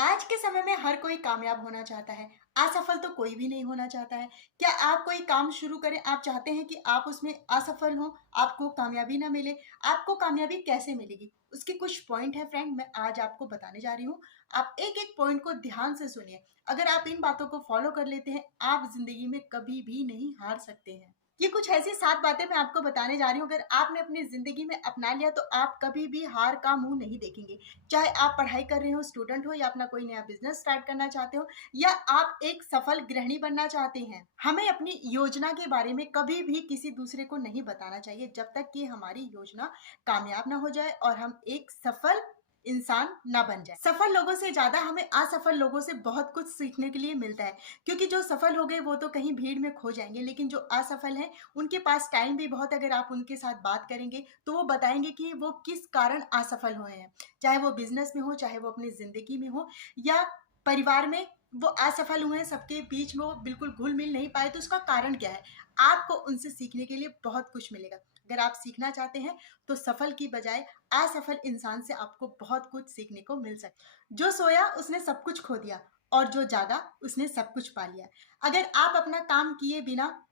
आज के समय में हर कोई कामयाब होना चाहता है, असफल तो कोई भी नहीं होना चाहता है। क्या आप कोई काम शुरू करें, आप चाहते हैं कि आप उसमें असफल हों, आपको कामयाबी ना मिले? आपको कामयाबी कैसे मिलेगी? उसके कुछ पॉइंट है फ्रेंड, मैं आज आपको बताने जा रही हूँ। आप एक-एक पॉइंट को ध्यान से सुनिए। अगर आप इन बातों को फॉलो कर लेते हैं, आप ज़िंदगी में कभी भी नहीं हार सकते हैं। ये कुछ ऐसी 7 बातें मैं आपको बताने जा रही हूँ, अगर आपने अपनी ज़िंदगी में अपना लिया तो आप कभी भी हार का मुँह नहीं देखेंगे। चाहे आप पढ़ाई कर रहे हो, स्टूडेंट हो या अपना कोई नया बिज़नेस स्टार्ट करना चाहते हो या आप एक सफल गृहिणी बनना चाहते हैं। हमें अपनी योजना के बारे में कभी भी किसी दूसरे को नहीं बताना चाहिए जब तक कि हमारी योजना कामयाब ना हो जाए और हम एक सफल इंसान ना बन जाए। सफल लोगों से ज़्यादा हमें असफल लोगों से बहुत कुछ सीखने के लिए मिलता है, क्योंकि जो सफल हो गए वो तो कहीं भीड़ में खो जाएँगे, लेकिन जो असफल हैं उनके पास टाइम भी बहुत, अगर आप उनके साथ बात करेंगे तो वो बताएँगे कि वो किस कारण असफल हुए हैं। चाहे वो बिज़नेस में हो, चाहे वो अपनी ज़िंदगी में हो या परिवार में वो असफल हुए हैं, सबके बीच में वो बिल्कुल घुल-मिल नहीं पाए, तो उसका कारण क्या है? आपको उनसे सीखने के लिए बहुत कुछ मिलेगा। अगर आप सीखना चाहते हैं तो सफल की बजाय असफल इंसान से आपको बहुत कुछ सीखने को मिल सकता है। जो सोया उसने सब कुछ खो दिया और जो जागा उसने सब कुछ पा लिया। अगर आप अपना काम किए बिना,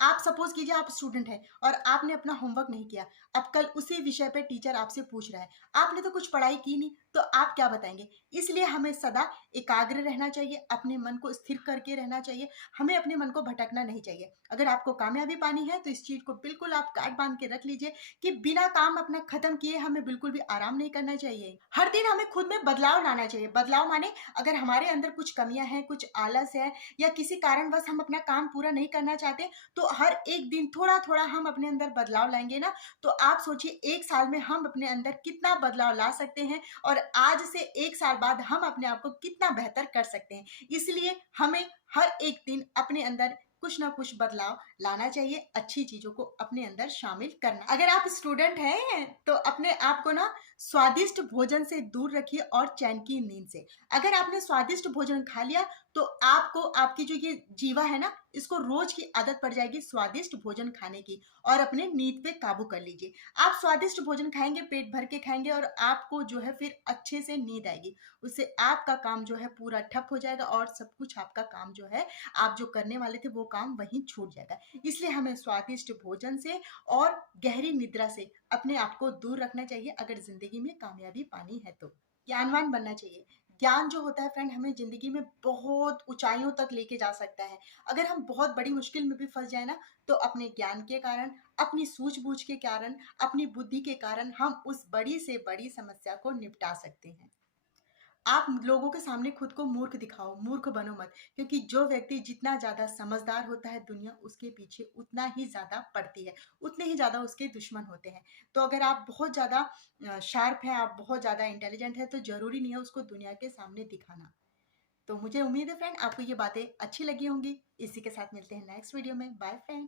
आप सपोज कीजिए आप स्टूडेंट हैं और आपने अपना होमवर्क नहीं किया, अब कल उसी विषय पे टीचर आपसे पूछ रहा है, आपने तो कुछ पढ़ाई की नहीं, तो आप क्या बताएंगे? इसलिए हमें सदा एकाग्र रहना चाहिए, अपने मन को स्थिर करके रहना चाहिए, हमें अपने मन को भटकना नहीं चाहिए। अगर आपको कामयाबी पानी है तो इस चीज को बिल्कुल आप गांठ बांध के रख लीजिए कि बिना काम अपना खत्म किए हमें बिल्कुल भी आराम नहीं करना चाहिए। हर दिन हमें खुद में बदलाव लाना चाहिए। बदलाव माने, अगर हमारे अंदर कुछ कमियां हैं, कुछ आलस है या किसी कारणवश हम अपना काम पूरा नहीं करना चाहते, तो हर एक दिन थोड़ा-थोड़ा हम अपने अंदर बदलाव लाएँगे ना, तो आप सोचिए 1 साल में हम अपने अंदर कितना बदलाव ला सकते हैं और आज से 1 साल बाद हम अपने आप को कितना बेहतर कर सकते हैं। इसलिए हमें हर एक दिन अपने अंदर कुछ ना कुछ बदलाव लाना चाहिए, अच्छी चीज़ों को अपने अंदर शामिल करना। अगर आप स्टूडेंट हैं, तो अपने आप को ना स्वादिष्ट भोजन से दूर रखिए और चैन की नींद से। अगर आपने स्वादिष्ट भोजन खा लिया, तो आपको आपकी जो ये जीवा है ना, इसको रोज की आदत पड़ जाएगी स्वादिष्ट भोजन खाने की और अपने नींद पे काबू कर लीजिए। आप स्वादिष्ट भोजन खाएंगे, पेट भर के खाएंगे और आपको जो है फिर अच्छे से नींद आएगी। उससे आपका काम जो है पूरा ठप हो जाएगा और सब कुछ आपका काम जो है, आप जो करने वाले थे वो काम वहीं छूट जाएगा। इसलिए हमें स्वादिष्ट भोजन से और गहरी निद्रा से अपने आप को दूर रखना चाहिए अगर जिंदगी में कामयाबी पानी है तो। ज्ञानवान बनना चाहिए। ज्ञान जो होता है फ्रेंड, हमें ज़िंदगी में बहुत ऊँचाइयों तक लेके जा सकता है। अगर हम बहुत बड़ी मुश्किल में भी फँस जाए ना, तो अपने ज्ञान के कारण, अपनी सूझबूझ के कारण, अपनी बुद्धि के कारण हम उस बड़ी से बड़ी समस्या को निपटा सकते हैं। आप लोगों के सामने खुद को मूर्ख दिखाओ, मूर्ख बनो मत, क्योंकि जो व्यक्ति जितना ज़्यादा समझदार होता है, दुनिया उसके पीछे उतना ही ज़्यादा पड़ती है, उतने ही ज़्यादा उसके दुश्मन होते हैं। तो अगर आप बहुत ज़्यादा शार्प हैं, आप बहुत ज़्यादा इंटेलिजेंट हैं, तो ज़रूरी नहीं है उसको दुनिया के सामने दिखाना। तो मुझे उम्मीद है फ्रेंड आपको ये बातें अच्छी लगी होंगी। इसी के साथ मिलते हैं नेक्स्ट वीडियो में। Bye friend.